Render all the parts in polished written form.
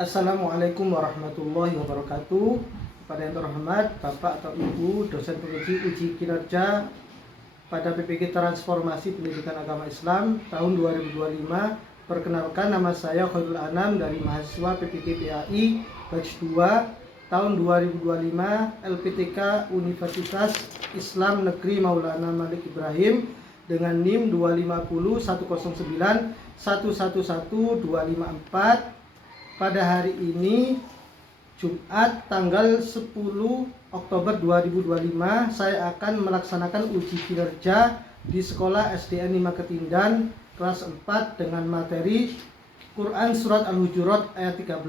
Assalamualaikum warahmatullahi wabarakatuh. Kepada yang terhormat Bapak atau Ibu dosen penguji uji kinerja pada PPG Transformasi Pendidikan Agama Islam tahun 2025. Perkenalkan, nama saya Khairul Anam dari mahasiswa PPG PAI batch 2 tahun 2025 LPTK Universitas Islam Negeri Maulana Malik Ibrahim dengan NIM 250 109 111 254. Pada hari ini Jumat tanggal 10 Oktober 2025 saya akan melaksanakan uji kinerja di sekolah SDN 5 Ketindan kelas 4 dengan materi Quran Surat Al-Hujurat ayat 13.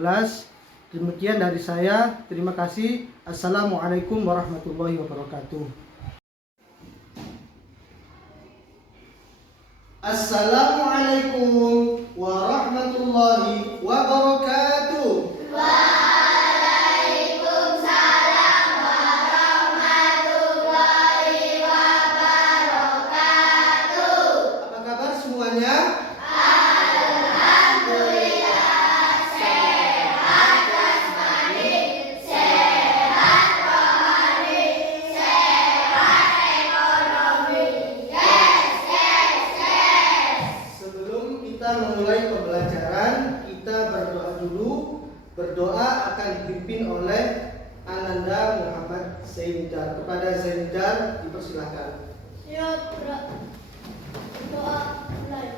Demikian dari saya, terima kasih. Assalamualaikum warahmatullahi wabarakatuh. Assalamualaikum warahmatullahi wabarakatuh. Waalaikumsalam warahmatullahi wabarakatuh. Apa kabar semuanya? Alhamdulillah, sehat jasmani, sehat rohani, sehat ekonomi. Yes. Sebelum kita memulai pembelajaran, kita berdoa dulu. Berdoa akan dipimpin oleh Ananda Muhammad Zainidar. Kepada Zainidar dipersilakan. Siap, doa mulai.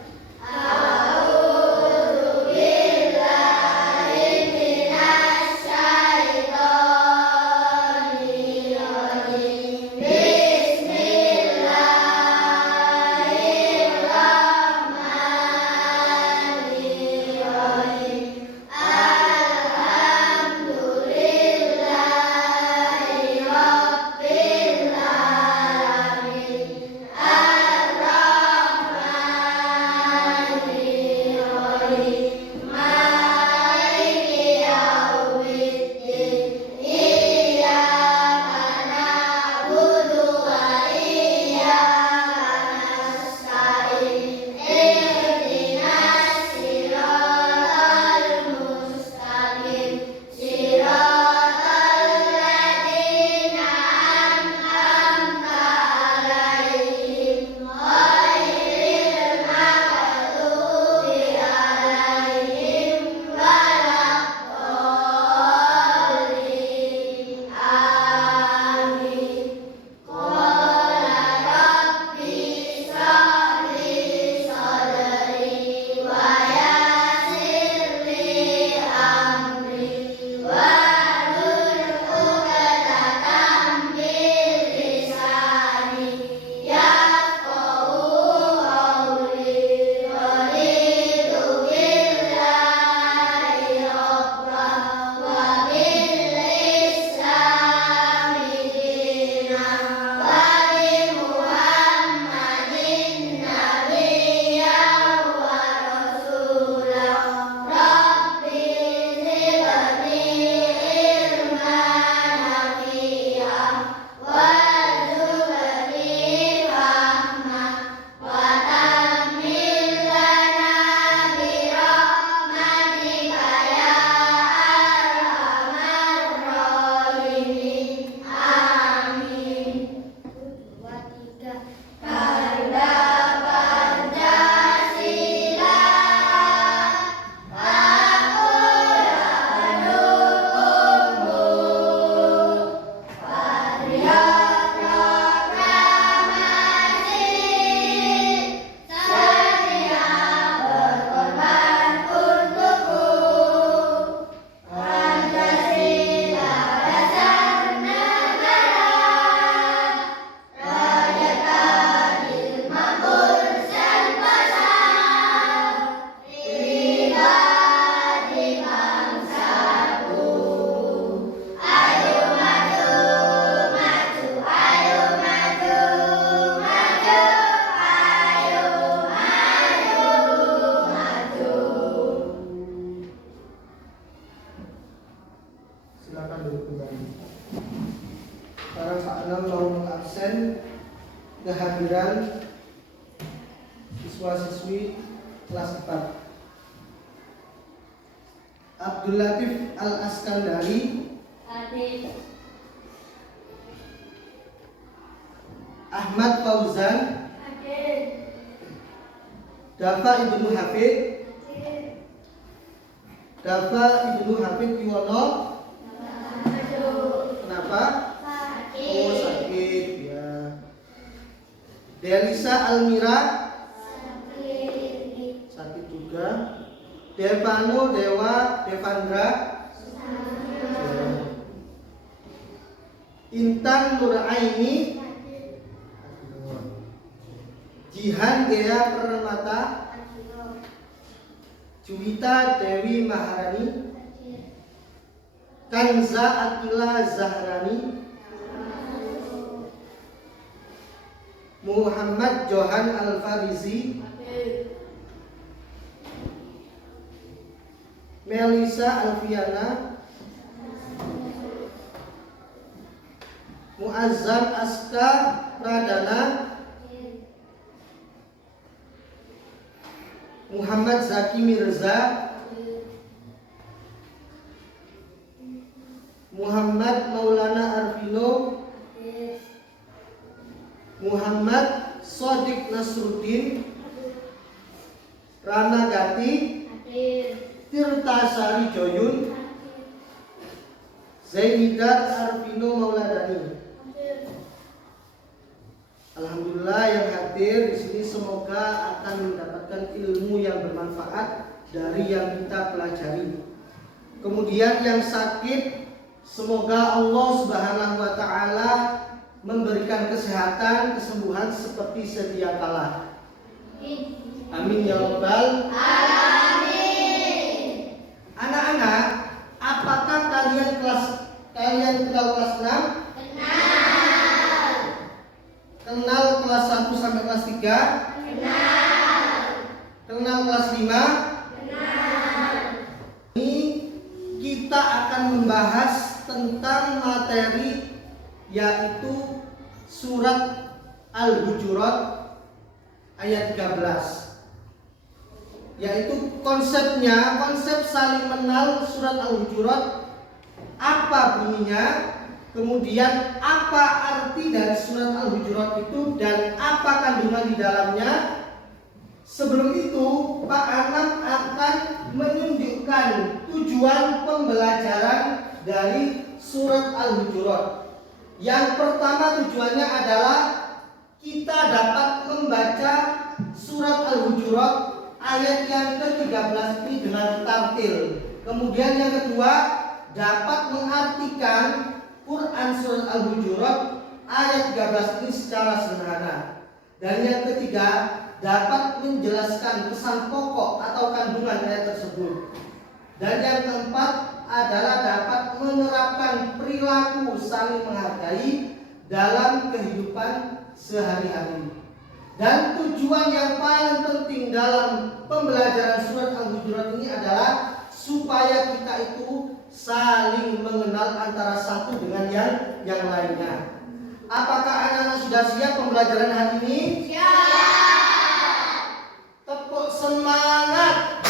Silakan duduk kembali. Sekarang Pak Anam mau mengabsen kehadiran siswa-siswi kelas 4. Abdul Latif Al-Askandari, Hadir. Ahmad Fauzan, Hadir. Dafa Ibnu Hafid, Hadir. Dafa Ibnu Hafid Yuwono. Hadir. Kenapa? Sakit. Oh, sakit ya. Delisa Almira, Sakit. sakit juga. Devano Dewa Devandra, ya. Intan Nuraini, Jihan Gea Permata, Juwita Dewi Maharani, Kanza Akila Zahrani, Muhammad Johan Al-Farizi, Melisa Alfiana, Muazzam Aska Pradana, Muhammad Zaki Mirza, Muhammad Maulana Arvino, Muhammad Sodik Nasruddin, Rana Gati, Tirta Sari Joyun, Zainidar Arvino Mauladani. Alhamdulillah yang hadir di sini semoga akan mendapatkan ilmu yang bermanfaat dari yang kita pelajari. Kemudian yang sakit, semoga Allah Subhanahu wa taala memberikan kesehatan, kesembuhan seperti sedia kala. Amin ya rabbal alamin. Anak-anak, apakah kalian kenal kelas 6? Kenal kelas 1 sampai kelas 3? Kenal kelas 5? Ini kita akan membahas tentang materi yaitu surat Al-Hujurat ayat 13. Yaitu konsepnya, konsep saling mengenal surat Al-Hujurat, apa bunyinya, kemudian apa arti dari surat Al-Hujurat itu dan apa kandungan di dalamnya. Sebelum itu, Pak Anam akan menunjukkan tujuan pembelajaran dari surat Al-Hujurat. Yang pertama tujuannya adalah kita dapat membaca surat Al-Hujurat ayat yang ke-13 ini dengan tartil. Kemudian yang kedua, dapat mengartikan Quran surat Al-Hujurat ayat 13 ini secara sederhana. Dan yang ketiga, dapat menjelaskan pesan pokok atau kandungan ayat tersebut. Dan yang keempat adalah dapat menerapkan perilaku saling menghargai dalam kehidupan sehari-hari. Dan tujuan yang paling penting dalam pembelajaran surat Al-Hujurat ini adalah supaya kita itu saling mengenal antara satu dengan yang lainnya. Apakah anak-anak sudah siap pembelajaran hari ini? Siap. Tepuk semangat.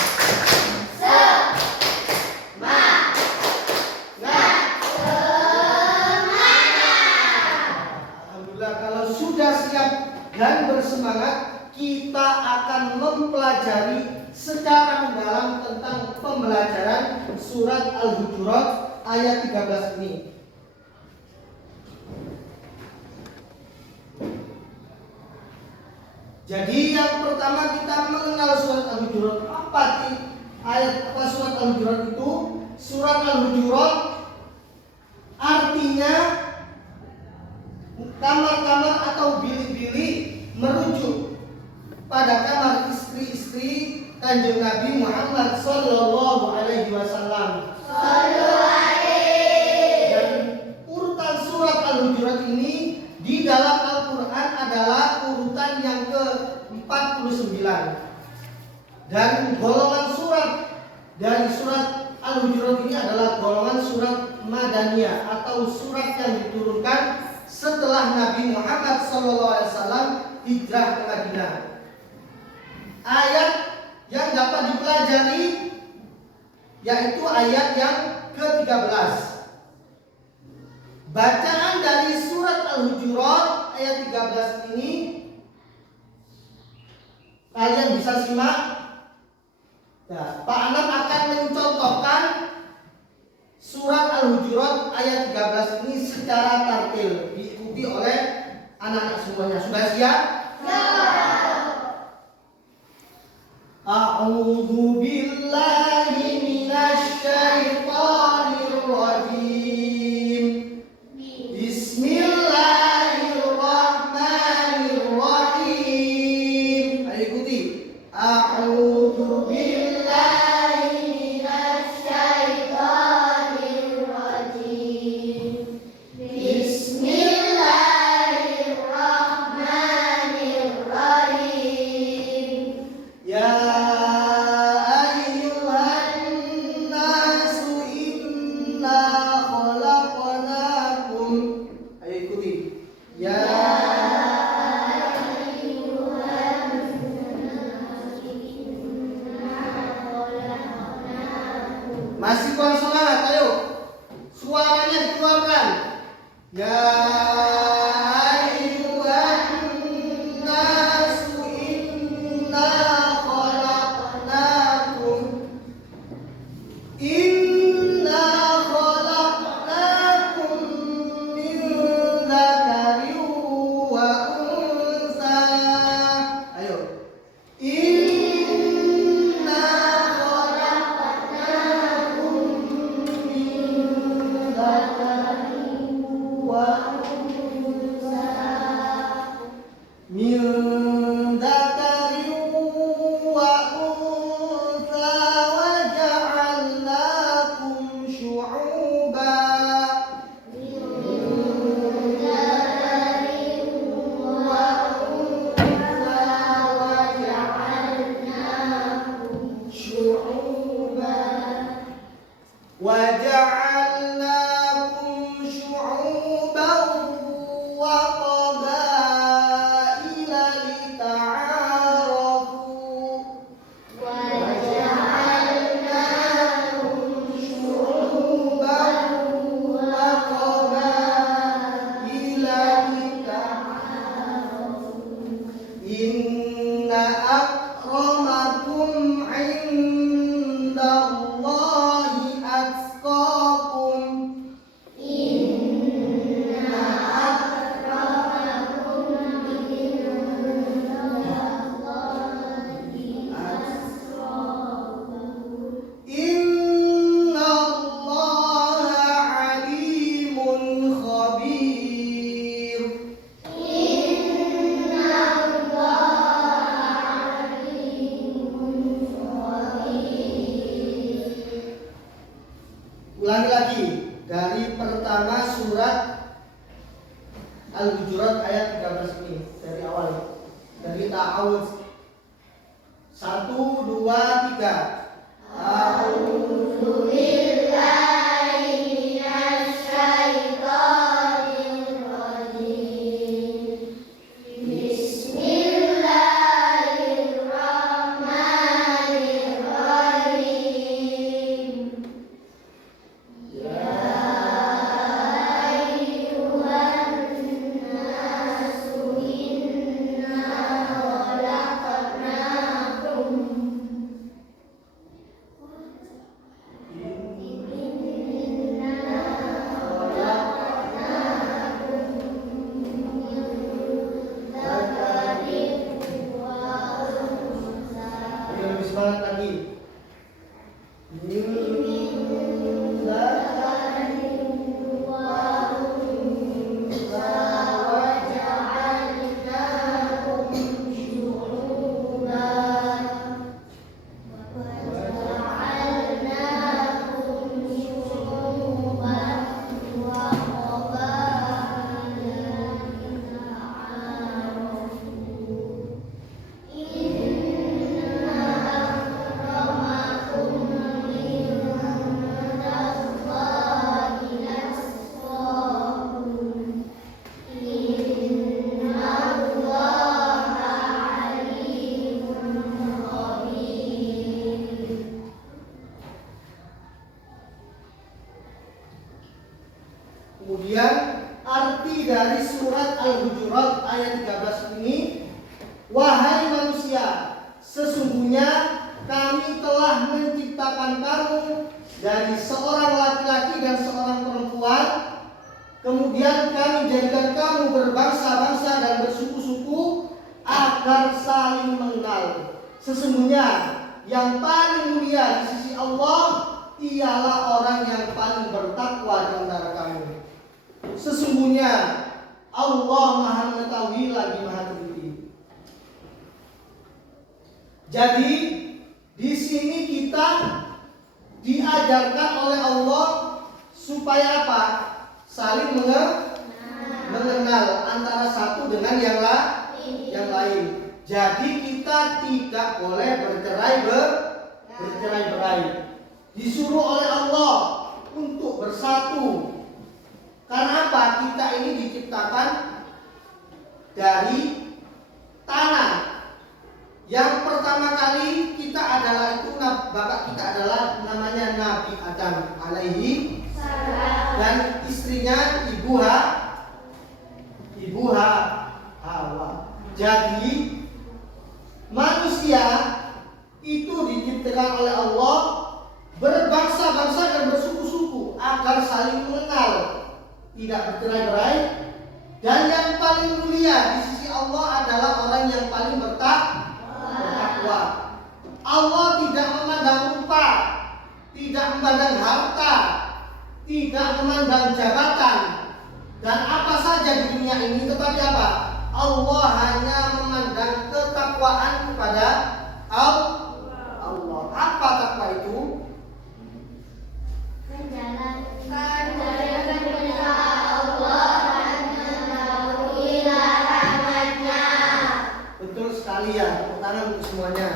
Alhamdulillah, kalau sudah siap dan bersemangat, kita akan mempelajari secara mendalam tentang pembelajaran surat Al-Hujurat ayat 13 ini. Jadi yang pertama kita mengenal surat Al-Hujurat. Apa surat Al-Hujurat itu? Surat Al-Hujurat artinya kamar-kamar atau bilik-bilik, merujuk pada kamar istri-istri Kanjeng Nabi Muhammad sallallahu alaihi wasallam. Dan urutan surat Al-Hujurat ini di dalam Al-Qur'an adalah urutan yang ke-49. Dan golongan surat dari surat Al-Hujurat ini adalah golongan surat Madaniyah atau surat yang diturunkan setelah Nabi Muhammad SAW hijrah ke Madinah. Ayat yang dapat dipelajari yaitu ayat yang ke-13. Bacaan dari surat Al-Hujurat ayat 13 ini kalian bisa simak. Nah, Pak Anam akan mencontohkan surat Al-Hujurat ayat 13 ini secara tartil, diikuti oleh anak-anak semuanya. Sudah siap? A'udzu billahi minasy syaithanir rajim. Bismillahirrahmanirrahim. Ayo ikuti. A'udzu billahi minasy syaithanir rajim. Bismillahirrahmanirrahim. Ya masih kurang semangat, ayo. Suaranya dikeluarkan. Ya ayyuhan nasu inna khalaqnakum min dzakarin wa unsa. Ayo. Min dzakarin wa untha wa ja'alnakum syu'uban. وجعلناكم شعوبا وقبائل لتعارفوا. وجعلناكم شعوبا وقبائل لتعارفوا. إن أكرمكم عند الله أتقاكم. إن الله عليم خبير. Ulangi lagi dari pertama surat Al-Hujurat ayat 13 ini, dari awal, dari ta'awudz. 1, 2, 3. A'udzu billahi minasy syaithanir rajim. Bismillahirrahmanirrahim. Wahai manusia, sesungguhnya kami telah menciptakan kamu dari seorang laki-laki dan seorang perempuan. Kemudian kami jadikan kamu berbangsa-bangsa dan bersuku-suku agar saling mengenal. Sesungguhnya yang paling mulia di sisi Allah ialah orang yang paling bertakwa di antara kamu. Sesungguhnya Allah Maha Mengetahui lagi Maha Teliti. Jadi di sini kita diajarkan oleh Allah supaya apa? Saling mengenal antara satu dengan yang lain. Jadi kita tidak boleh bercerai-berai. Disuruh oleh Allah untuk bersatu. Karena apa? Kita ini diciptakan dari tanah. Yang pertama kali kita adalah bapak kita adalah namanya Nabi Adam alaihi dan istrinya Ibu Hawa. Jadi manusia itu diciptakan oleh Allah berbangsa-bangsa dan bersuku-suku agar saling mengenal, tidak bercerai-berai. Dan yang paling mulia di sisi Allah adalah orang yang paling bertakwa. Allah tidak memandang rupa, tidak memandang harta, tidak memandang jabatan dan apa saja di dunia ini, tetapi apa? Allah hanya memandang ketakwaan kepada Allah. Apa takwa itu? Menjalankan perintah Allah dan menjauhi larangannya. Betul sekali ya, tepuk tangan untuk semuanya.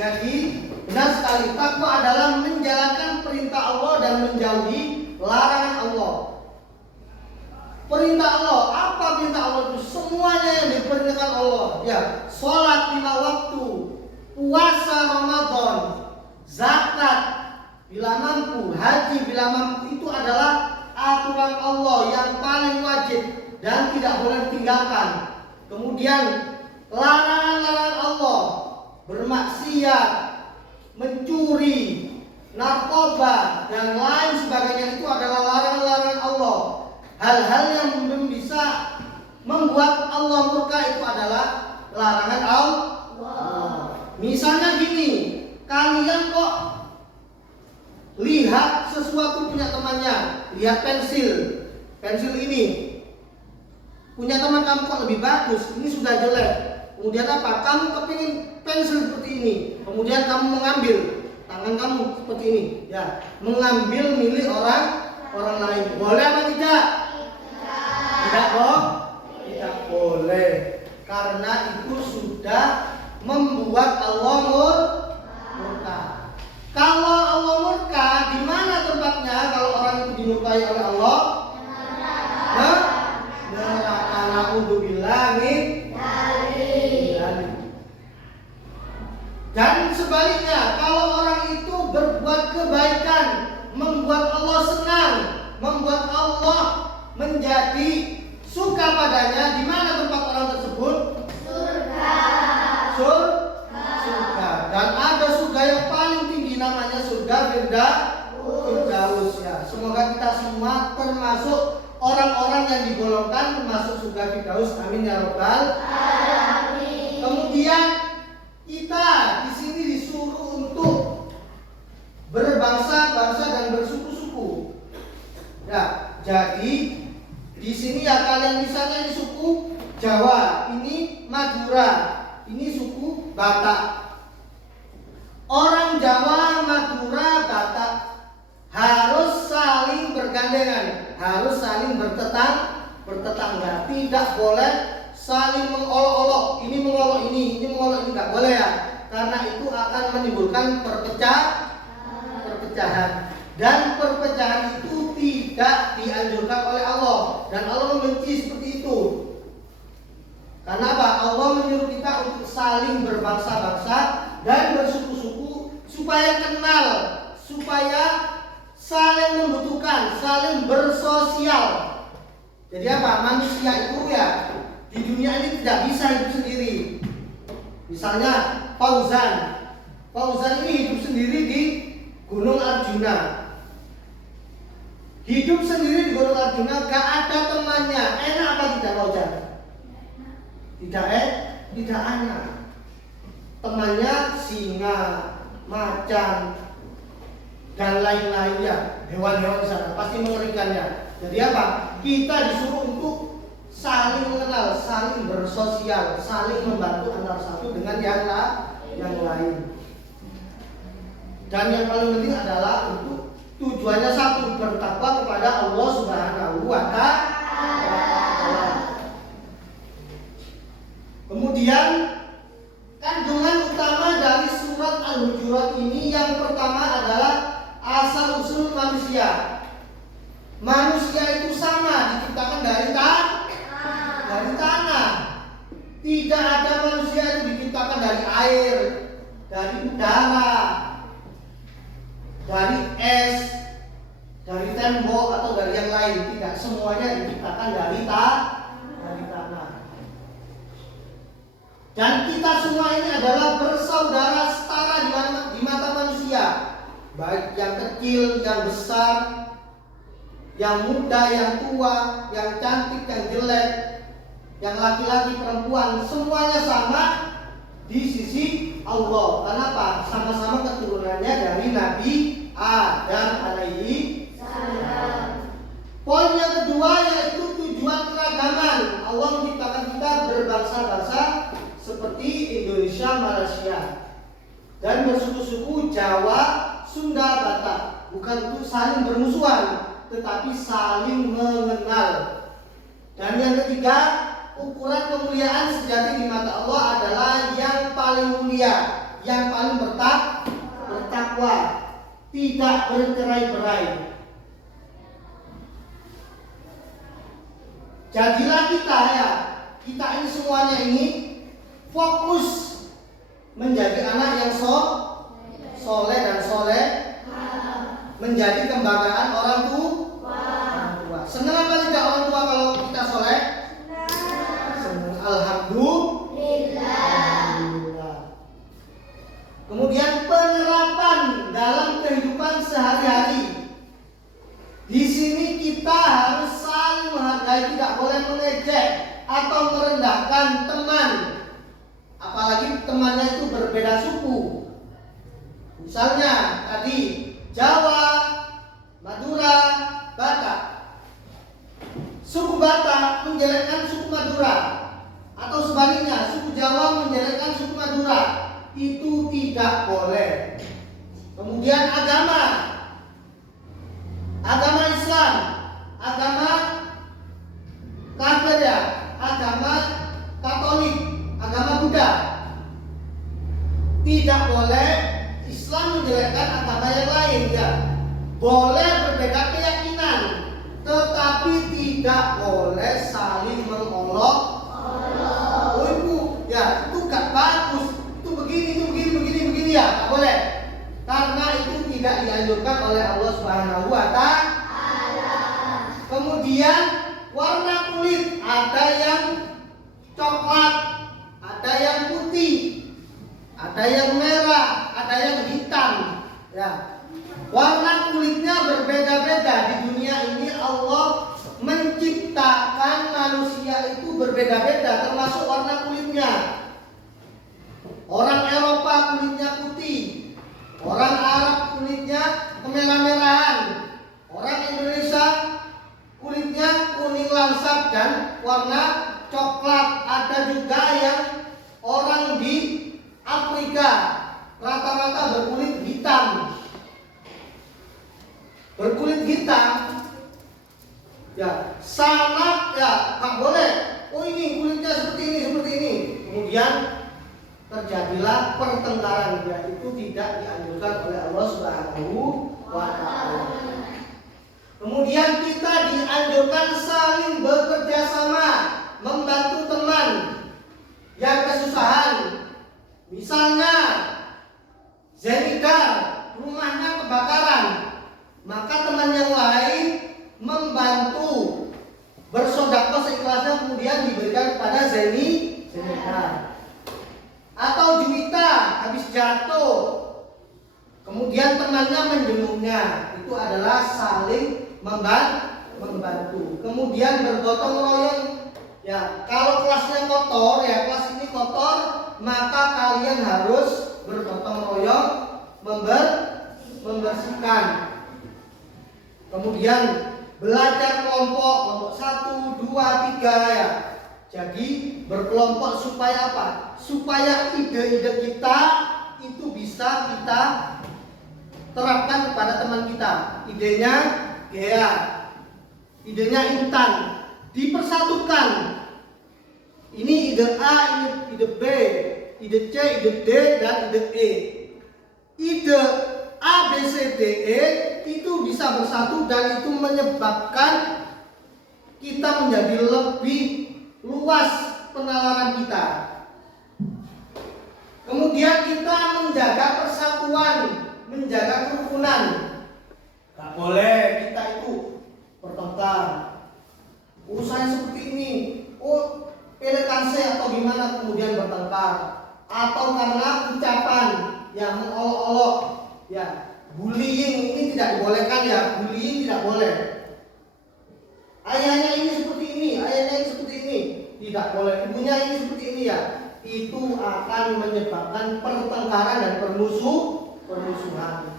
Jadi benar sekali, takwa adalah menjalankan perintah Allah dan menjauhi larangan Allah. Perintah Allah, apa perintah Allah itu? Semuanya yang diperintahkan Allah. Ya, sholat 5 waktu, puasa Ramadan, zakat bila mampu, haji bila mampu, itu adalah aturan Allah yang paling wajib dan tidak boleh ditinggalkan. Kemudian larangan-larangan Allah, bermaksiat, mencuri, narkoba dan lain sebagainya, itu adalah larangan-larangan Allah. Hal-hal yang bisa membuat Allah murka itu adalah larangan Allah. Misalnya gini, kalian kok lihat sesuatu punya temannya, lihat pensil ini punya teman kamu kok lebih bagus, ini sudah jelek. Kemudian apa? Kamu kepingin pensil seperti ini, kemudian kamu mengambil, tangan kamu seperti ini, ya, mengambil milik orang lain. Boleh apa tidak? Tidak boleh. Karena itu sudah membuat Allah murka. Kalau Allah murka, di mana tempatnya kalau orang itu dimurkai oleh Allah? Neraka. Na'udzubillah min dzalik. Dan sebaliknya, kalau orang itu berbuat kebaikan, membuat Allah senang, membuat Allah menjadi suka padanya, di mana tempat orang tersebut? Surga. Dan ada surga yang paling tinggi, namanya surga Firdaus ya. Semoga kita semua termasuk orang-orang yang digolongkan masuk surga Firdaus. Amin ya rabbal alamin. Kemudian kita di sini disuruh untuk berbangsa-bangsa dan bersuku-suku. Ya, jadi di sini ya kalian misalnya ini suku Jawa, ini Madura, ini suku Batak. Orang Jawa, Madura, Batak harus saling bergandengan, harus saling bertetangga. Tidak boleh saling mengolok-olok. Ini mengolok ini mengolok ini, nggak boleh ya. Karena itu akan menimbulkan perpecahan. Dan perpecahan itu tidak dianjurkan oleh Allah. Dan Allah membenci seperti itu. Karena apa? Allah menyuruh kita untuk saling berbangsa-bangsa dan bersuku-suku supaya kenal, supaya saling membutuhkan, saling bersosial. Jadi apa? Manusia itu ya di dunia ini tidak bisa hidup sendiri. Misalnya Fauzan ini hidup sendiri di Gunung Arjuna. Hidup sendiri di Gunung Arjuna, gak ada temannya. Enak apa tidak Fauzan? Tidak enak. Temannya singa, macan, dan lain-lainnya, hewan-hewan di sana pasti mengerikannya. Jadi apa? Kita disuruh untuk saling mengenal, saling bersosial, saling membantu antara satu dengan yang lain. Dan yang paling penting adalah untuk tujuannya satu, bertakwa kepada Allah Subhanahu wa Ta'ala. Kemudian kandungan utama dari surat Al-Hujurat ini yang pertama adalah asal usul manusia. Manusia itu sama, diciptakan dari tanah. Tidak ada manusia yang diciptakan dari air, dari udara, dari es, dari tembok atau dari yang lain. Tidak, semuanya diciptakan dari tanah. Dan kita semua ini adalah bersaudara setara di mata manusia, baik yang kecil, yang besar, yang muda, yang tua, yang cantik, yang jelek, yang laki-laki, perempuan, semuanya sama di sisi Allah. Kenapa? Sama-sama keturunannya dari Nabi Adam alaihi salam. Poin yang kedua yaitu tujuan keragaman. Allah menciptakan kita berbangsa-bangsa seperti Indonesia, Malaysia, dan bersuku-suku Jawa, Sunda, Batak. Bukan untuk saling bermusuhan, tetapi saling mengenal. Dan yang ketiga, ukuran kemuliaan sejati di mata Allah adalah yang paling mulia, yang paling bertakwa, tidak bercerai-berai. Jadilah kita ini semuanya ini fokus menjadi anak yang soleh dan soleh, menjadi kebanggaan orang tua. Senang apa tidak orang tua kalau kita soleh? Senang. Alhamdulillah. Kemudian penerapan dalam kehidupan sehari-hari. Di sini kita harus saling menghargai, tidak boleh mengejek atau merendahkan teman. Apalagi temannya itu berbeda suku. Misalnya tadi Jawa, Madura, Batak. Suku Batak menjelekkan suku Madura, atau sebaliknya suku Jawa menjelekkan suku Madura. Itu tidak boleh. Kemudian agama Islam, agama kafir ya, agama Katolik, agama Buddha. Tidak boleh Islam menjelekkan agama yang lain ya. Boleh berbeda keyakinan, tetapi tidak boleh saling mengolok. Oh ibu, ya itu gak bagus. Itu begini ya, gak boleh. Karena itu tidak dianjurkan oleh Allah Subhanahu wa Ta'ala. Kemudian warna kulit, ada yang coklat, ada yang putih, ada yang merah, ada yang hitam. Ya. Warna kulitnya berbeda-beda. Di dunia ini Allah menciptakan manusia itu berbeda-beda, termasuk warna kulitnya. Orang Eropa kulitnya putih, orang Arab kulitnya kemerah-merahan, orang Indonesia kulitnya kuning langsat dan warna coklat. Ada juga yang orang di Afrika rata-rata berkulit hitam. Berkulit hitam ya sama ya nggak boleh. Oh ini kulitnya seperti ini. Kemudian terjadilah pertengkaran, ya itu tidak dianjurkan oleh Allah Subhanahu wa Ta'ala. Kemudian kita dianjurkan saling bekerja sama, membantu teman yang kesusahan. Misalnya Zenikar rumahnya kebakaran, maka teman yang lain membantu bersaudara membantu. Kemudian bergotong royong. Ya, kalau kelasnya kotor, ya kelas ini kotor, maka kalian harus bergotong royong membersihkan. Kemudian belajar kelompok 1, 2, 3 ya. Jadi berkelompok supaya apa? Supaya ide-ide kita itu bisa kita terapkan kepada teman kita. Idenya Gea, idenya Intan, dipersatukan. Ini ide A, ini ide B, ide C, ide D, dan ide E. Ide A, B, C, D, E itu bisa bersatu dan itu menyebabkan kita menjadi lebih luas penalaran kita. Kemudian kita menjaga persatuan, menjaga kerukunan. Gak boleh kita itu bertengkar. Urusannya seperti ini, pelekan atau gimana kemudian bertengkar, atau karena ucapan yang mengolok-olok, ya bullying ini tidak dibolehkan ya, bullying tidak boleh. Ayahnya ini seperti ini, ayahnya ini seperti ini, tidak boleh. Ibunya ini seperti ini ya, itu akan menyebabkan pertengkaran dan permusuhan.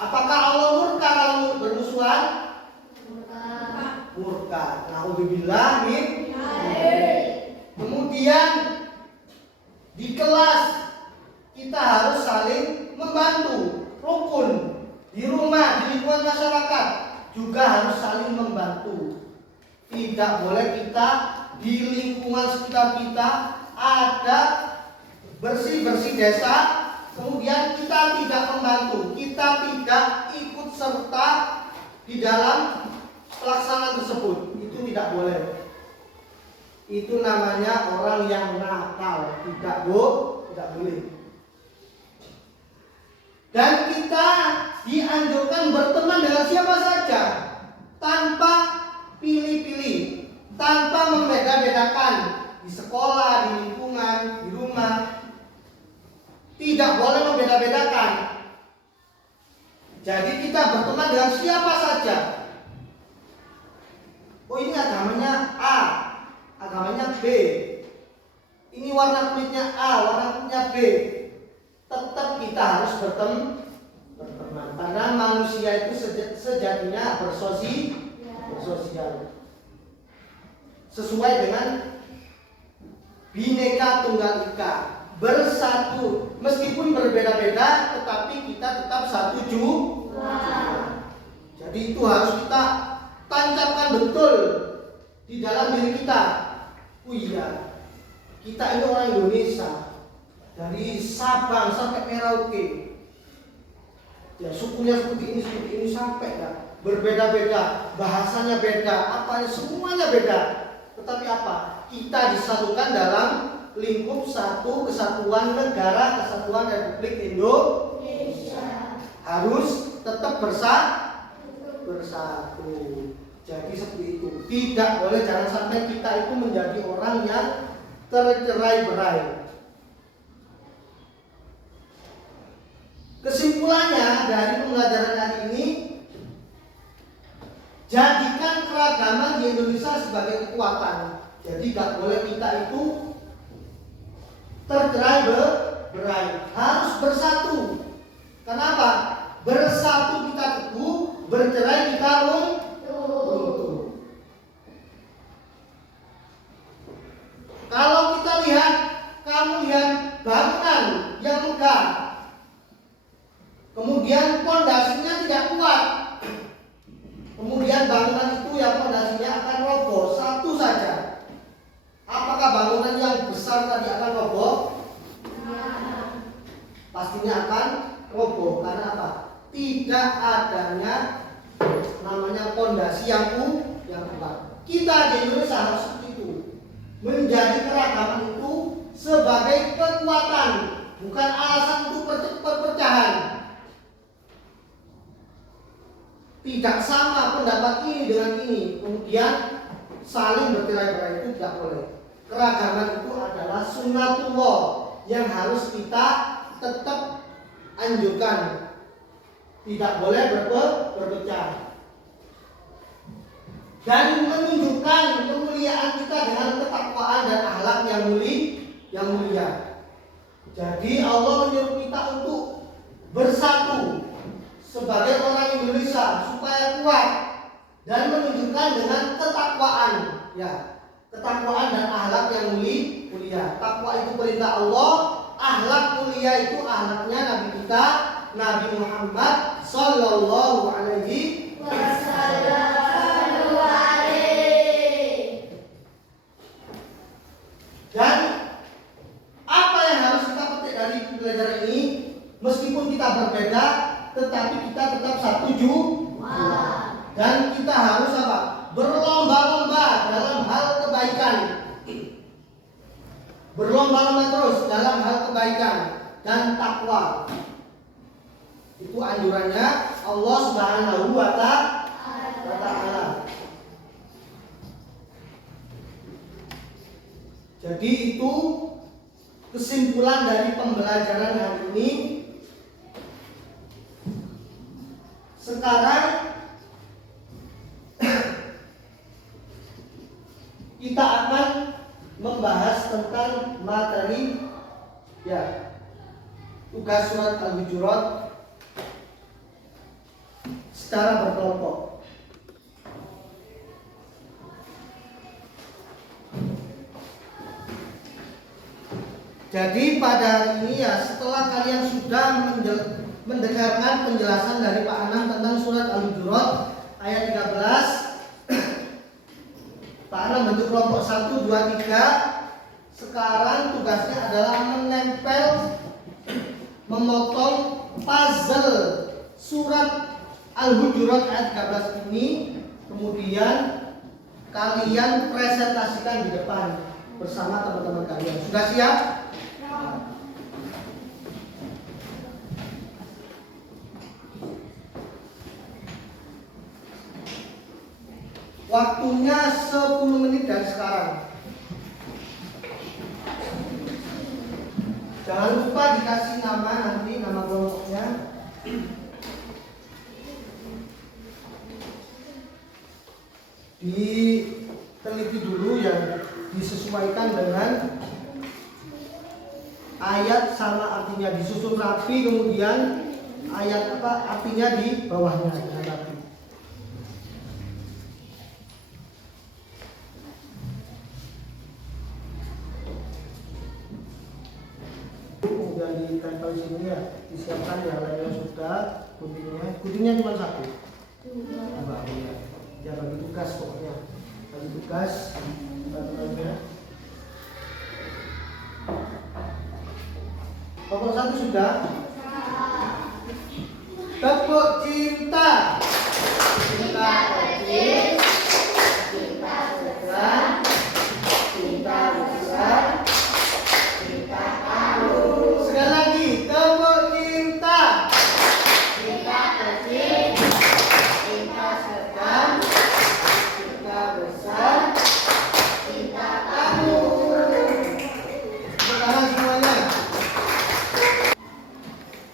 Apakah Allah murka kalau bermusuhan? Murka. Nauzubillah min. Kemudian di kelas kita harus saling membantu, rukun. Di rumah, di lingkungan masyarakat juga harus saling membantu. Tidak boleh kita di lingkungan sekitar kita ada bersih-bersih desa, kemudian kita tidak membantu, kita tidak ikut serta di dalam pelaksanaan tersebut. Itu tidak boleh. Itu namanya orang yang nakal, tidak boleh. Dan kita dianjurkan berteman dengan siapa saja tanpa pilih-pilih, tanpa membeda-bedakan di sekolah, di lingkungan, di rumah. Tidak boleh membeda-bedakan. Jadi kita berteman dengan siapa saja. Oh, ini agamanya A, agamanya B. Ini warna kulitnya A, warna kulitnya B. Tetap kita harus berteman, karena manusia itu sejatinya bersosial, sesuai dengan Bhinneka Tunggal Ika, bersatu meskipun berbeda-beda, tetapi kita tetap satu juga. Jadi itu harus kita tancapkan betul di dalam diri kita. Oh iya, kita ini orang Indonesia. Dari Sabang sampai Merauke, ya sukunya seperti ini sampai ya berbeda-beda, bahasanya beda, apanya semuanya beda. Tetapi apa? Kita disatukan dalam lingkup satu kesatuan negara, kesatuan Republik Indonesia. Harus tetap bersatu. Jadi seperti itu. Tidak boleh, jangan sampai kita itu menjadi orang yang tercerai-berai. Kesimpulannya dari pembelajaran kali ini, jadikan keragaman di Indonesia sebagai kekuatan. Jadi tidak boleh kita itu tercerai-berai, harus bersatu. Kenapa? Bersatu kita teguh, bercerai kita runtuh. Kalau kita lihat, kamu lihat bangunan yang megah, kemudian pondasinya tidak kuat, kemudian bangunan itu yang pondasinya akan roboh satu saja. Apakah bangunan yang besar tadi akan roboh? Pastinya akan roboh. Karena apa? Tidak adanya namanya pondasi yang kuat. Kita di Indonesia harus seperti itu, menjadi keragaman itu sebagai kekuatan, bukan alasan untuk perpecahan. Tidak sama pendapat ini dengan ini, kemudian saling bertirai-berai, itu tidak boleh. Keragaman itu adalah sunnatullah yang harus kita tetap anjurkan. Tidak boleh berpecah. dan menunjukkan kemuliaan kita dengan ketakwaan dan akhlak yang mulia. Jadi Allah menyuruh kita untuk bersatu sebagai orang Indonesia supaya kuat dan menunjukkan dengan ketakwaan, ya, ketakwaan dan akhlak yang mulia. Takwa itu perintah Allah, akhlak mulia itu akhlaknya Nabi kita, Nabi Muhammad sallallahu alaihi wasallam. Dan apa yang harus kita petik dari pelajaran ini? Meskipun kita berbeda, tetapi kita tetap satu jua. Dan kita harus apa? Berlomba-lomba dalam hal kebaikan. Berlomba-lomba terus dalam hal kebaikan dan takwa. Itu anjurannya Allah Subhanahu wa ta'ala. Jadi itu kesimpulan dari pembelajaran hari ini. Sekarang kita akan membahas tentang materi, ya, tugas surat Al-Hujurat secara berkelompok. Jadi pada hari ini, ya, setelah kalian sudah mendengarkan penjelasan dari Pak Anam tentang surat Al-Hujurat ayat 13, Pak Anam bentuk kelompok 1, 2, 3. Sekarang tugasnya adalah menempel, memotong puzzle surat Al-Hujurat ayat 13 ini. Kemudian kalian presentasikan di depan bersama teman-teman kalian. Sudah siap? Waktunya 10 menit dari sekarang. Jangan lupa dikasih nama nanti, nama kelompoknya. Diteliti dulu, yang disesuaikan dengan ayat sama artinya, disusun rapi, kemudian ayat artinya di bawahnya dengan rapi. Kemudian ditempel di sini, ya, disiapkan yang lainnya sudah. Guntingnya cuma satu. Dua, ya. Ya, bagi tugas pokoknya. Bagi tugas teman-temannya. Kelompok 1 sudah. Tepuk cinta. Cinta kecil, cinta besar, cinta besar, cinta kamu. Sekali lagi, tepuk cinta. Cinta kecil, cinta sedang, cinta besar, cinta kamu. Sekarang semuanya.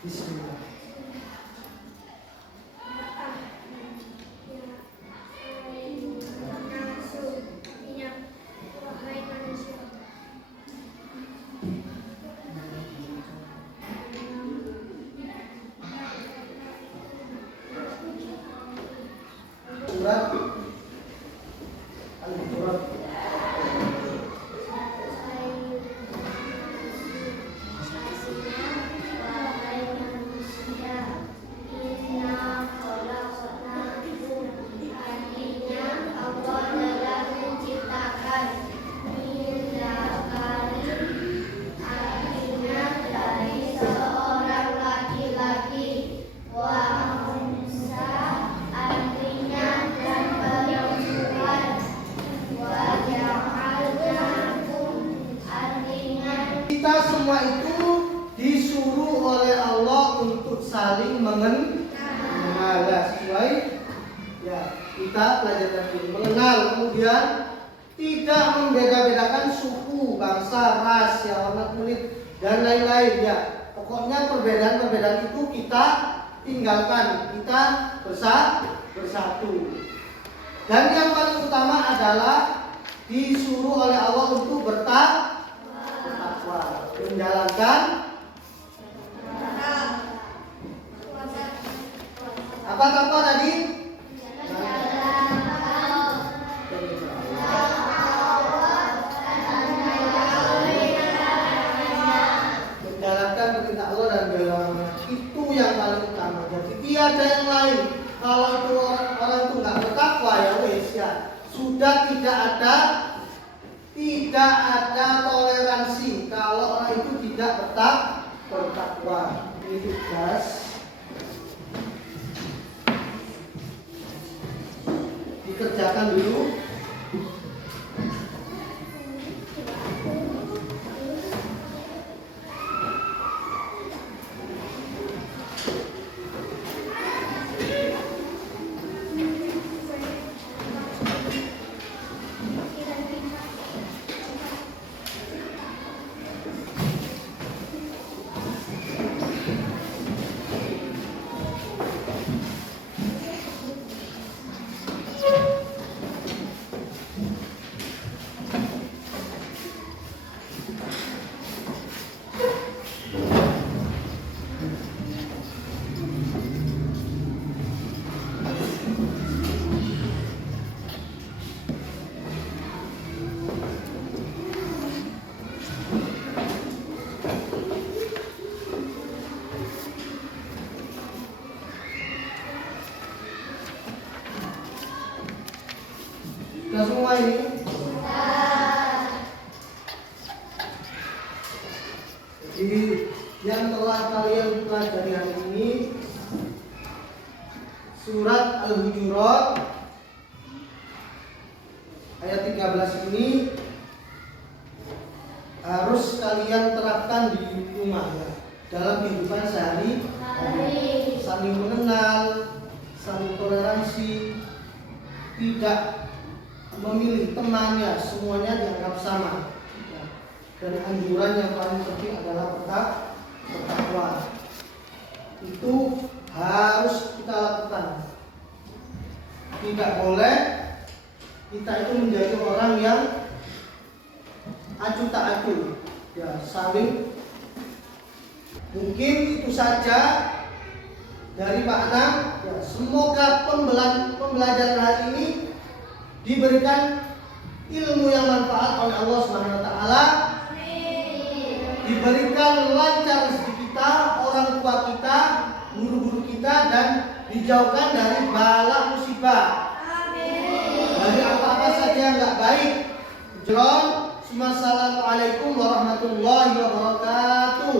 Bismillah. Surat Al-Hujurat. Kita semua itu disuruh oleh Allah untuk saling mengenal, sesuai, ya, kita pelajaran ini, mengenal, kemudian tidak membeda-bedakan suku, bangsa, ras, ya, warna kulit dan lain-lain, ya. Pokoknya perbedaan-perbedaan itu kita tinggalkan, kita bersatu. Dan yang paling utama adalah disuruh oleh Allah untuk bertakwa, menjalankan apa takwa tadi? Menjalankan perintah Allah dan larangannya, itu yang paling utama. Jadi tiada yang lain. Kalau itu orang itu nggak bertakwa ya wes ya, sudah tidak ada toleransi kalau orang itu tidak bertakwa. Ini tugas dikerjakan dulu. Sudah semua ini? Jadi yang telah kalian pelajari hari ini surat Al-Hujurat ayat 13 ini harus kalian terapkan di rumah ya, dalam kehidupan sehari-hari. Saling mengenal, saling toleransi, tidak memilih temannya, semuanya dianggap sama. Dan anjuran yang paling penting adalah bertakwa. Itu harus kita lakukan. Tidak boleh kita itu menjadi orang yang acuh tak acuh. Ya, saling. Mungkin itu saja dari Pak Anam. Ya, semoga pembelajaran hari ini diberikan ilmu yang manfaat oleh Allah Subhanahu wa taala. Diberikan lancar rezeki kita, orang tua kita, guru-guru kita, dan dijauhkan dari bala musibah. Dari apa-apa saja yang enggak baik. Assalamualaikum warahmatullahi wabarakatuh.